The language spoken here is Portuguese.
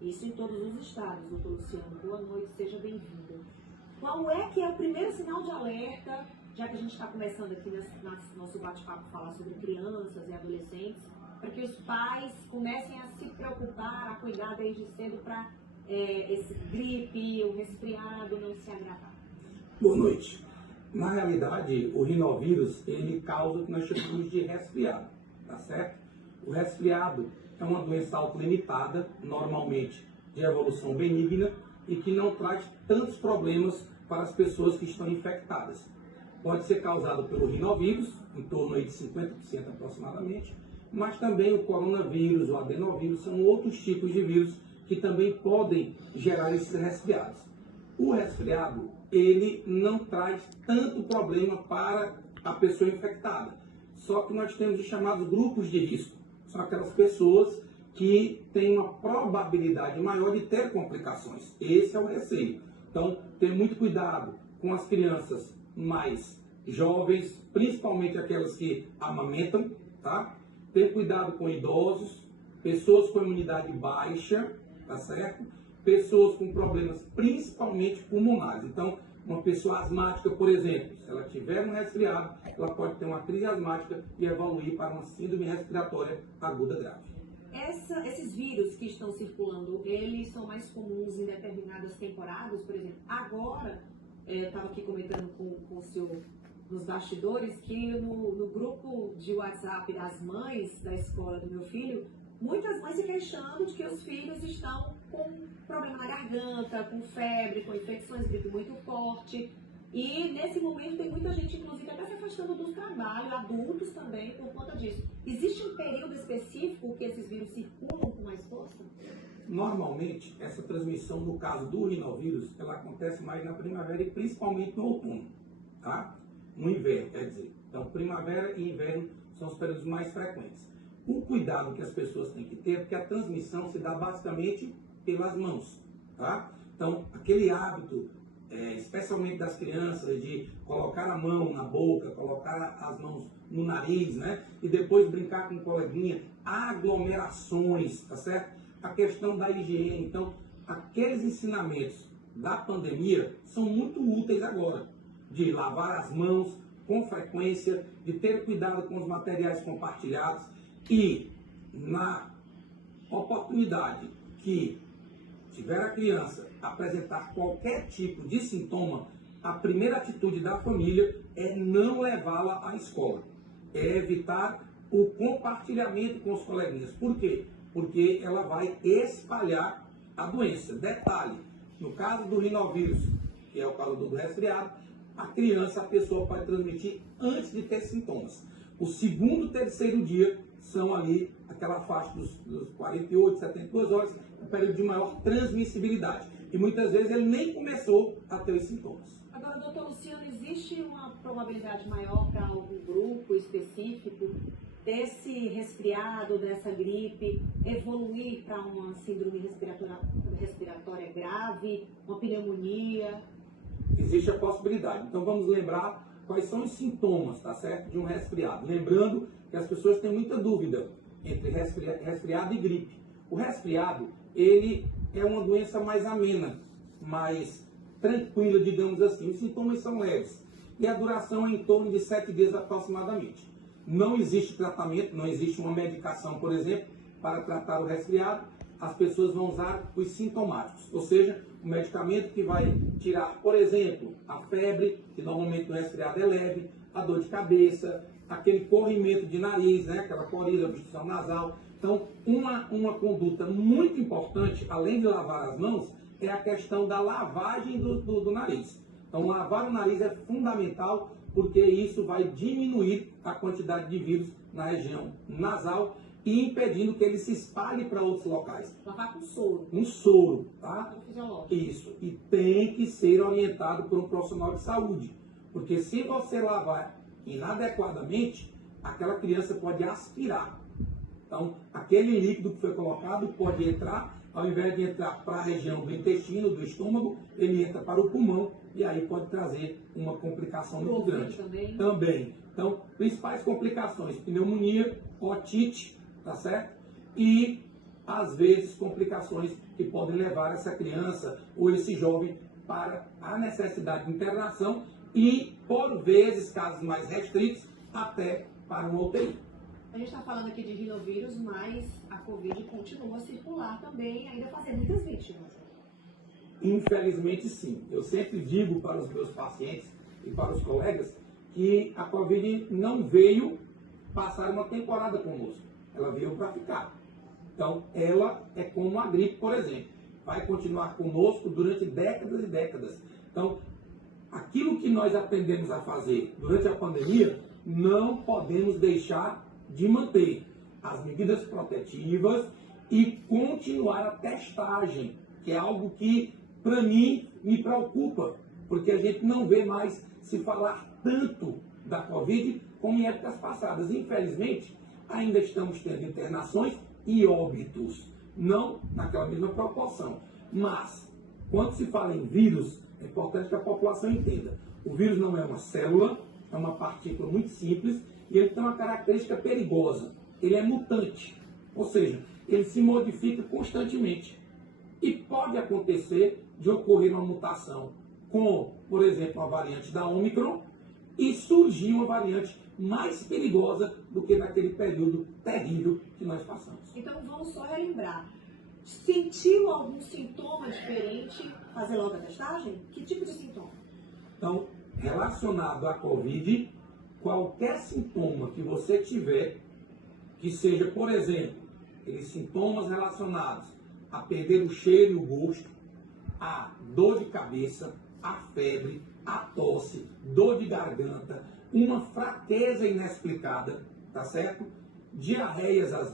Isso em todos os estados, doutor Luciano. Boa noite, seja bem-vinda. Qual é que é o primeiro sinal de alerta, já que a gente está começando aqui nosso bate-papo falar sobre crianças e adolescentes, para que os pais comecem a se preocupar, a cuidar desde cedo para esse gripe, o resfriado não se agravar? Boa noite. Na realidade, o rinovírus, ele causa o que nós chamamos de resfriado, tá certo? O resfriado é uma doença autolimitada, normalmente de evolução benigna, e que não traz tantos problemas para as pessoas que estão infectadas. Pode ser causado pelo rinovírus, em torno aí de 50% aproximadamente, mas também o coronavírus, o adenovírus, são outros tipos de vírus que também podem gerar esses resfriados. O resfriado, ele não traz tanto problema para a pessoa infectada, só que nós temos os chamados grupos de risco. São aquelas pessoas que têm uma probabilidade maior de ter complicações. Esse é o receio. Então, ter muito cuidado com as crianças mais jovens, principalmente aquelas que amamentam, tá? Ter cuidado com idosos, pessoas com imunidade baixa, tá certo? Pessoas com problemas principalmente pulmonares. Então, uma pessoa asmática, por exemplo, se ela tiver um resfriado, ela pode ter uma crise asmática e evoluir para uma síndrome respiratória aguda grave. Esses vírus que estão circulando, eles são mais comuns em determinadas temporadas, por exemplo. Agora, eu estava aqui comentando com o senhor nos bastidores que no grupo de WhatsApp das mães da escola do meu filho, muitas mães se queixando de que os filhos estão com problema na garganta, com febre, com infecções, gripe muito forte. E nesse momento tem muita gente, inclusive, até se afastando do trabalho, adultos também, por conta disso. Existe um período específico que esses vírus circulam com mais força? Normalmente, essa transmissão, no caso do rinovírus, ela acontece mais na primavera e principalmente no outono, tá? No inverno, quer dizer. Então, primavera e inverno são os períodos mais frequentes. O cuidado que as pessoas têm que ter é porque a transmissão se dá basicamente pelas mãos, tá? Então, aquele hábito, especialmente das crianças, de colocar a mão na boca, colocar as mãos no nariz, né? E depois brincar com o coleguinha, aglomerações, tá certo? A questão da higiene. Então, aqueles ensinamentos da pandemia são muito úteis agora, de lavar as mãos com frequência, de ter cuidado com os materiais compartilhados e, na oportunidade que tiver a criança apresentar qualquer tipo de sintoma, a primeira atitude da família é não levá-la à escola. É evitar o compartilhamento com os coleguinhas. Por quê? Porque ela vai espalhar a doença. Detalhe, no caso do rinovírus, que é o caso do resfriado, a criança, a pessoa pode transmitir antes de ter sintomas. O segundo e terceiro dia são ali aquela faixa dos 48, 72 horas, o período de maior transmissibilidade. E muitas vezes ele nem começou a ter os sintomas. Agora, doutor Luciano, existe uma probabilidade maior para algum grupo específico desse resfriado, dessa gripe, evoluir para uma síndrome respiratória grave, uma pneumonia? Existe a possibilidade. Então vamos lembrar quais são os sintomas, tá certo, de um resfriado. Lembrando que as pessoas têm muita dúvida entre resfriado e gripe. O resfriado, ele é uma doença mais amena, mais tranquila, digamos assim. Os sintomas são leves e a duração é em torno de 7 dias aproximadamente. Não existe tratamento, não existe uma medicação, por exemplo, para tratar o resfriado. As pessoas vão usar os sintomáticos, ou seja, o medicamento que vai tirar, por exemplo, a febre, que normalmente no resfriado é leve, a dor de cabeça, aquele corrimento de nariz, né, aquela coriza, obstrução nasal. Então, uma conduta muito importante, além de lavar as mãos, é a questão da lavagem do nariz. Então, lavar o nariz é fundamental, porque isso vai diminuir a quantidade de vírus na região nasal e impedindo que ele se espalhe para outros locais. Lavar com soro. Um soro, tá? Fisiológico. Isso. E tem que ser orientado por um profissional de saúde. Porque se você lavar inadequadamente, aquela criança pode aspirar. Então, aquele líquido que foi colocado pode entrar, ao invés de entrar para a região do intestino, do estômago, ele entra para o pulmão e aí pode trazer uma complicação muito grande. Também. Então, principais complicações: pneumonia, otite, tá certo? E às vezes, complicações que podem levar essa criança ou esse jovem para a necessidade de internação e, por vezes, casos mais restritos, até para uma UTI. A gente está falando aqui de rinovírus, mas a Covid continua a circular também, ainda fazendo muitas vítimas. Infelizmente, sim. Eu sempre digo para os meus pacientes e para os colegas que a Covid não veio passar uma temporada conosco. Ela veio para ficar. Então, ela é como a gripe, por exemplo. Vai continuar conosco durante décadas e décadas. Então, aquilo que nós aprendemos a fazer durante a pandemia, não podemos deixar de manter as medidas protetivas e continuar a testagem, que é algo que, para mim, me preocupa, porque a gente não vê mais se falar tanto da Covid como em épocas passadas. Infelizmente, ainda estamos tendo internações e óbitos, não naquela mesma proporção. Mas, quando se fala em vírus, é importante que a população entenda. O vírus não é uma célula, é uma partícula muito simples e ele tem uma característica perigosa. Ele é mutante, ou seja, ele se modifica constantemente. E pode acontecer de ocorrer uma mutação com, por exemplo, a variante da Ômicron e surgir uma variante mais perigosa do que naquele período terrível que nós passamos. Então vamos só relembrar. Sentiu algum sintoma diferente? Fazer logo a testagem? Que tipo de sintoma? Então, relacionado à Covid, qualquer sintoma que você tiver, que seja, por exemplo, aqueles sintomas relacionados a perder o cheiro e o gosto, a dor de cabeça, a febre, a tosse, dor de garganta, uma fraqueza inexplicada, tá certo? Diarreias às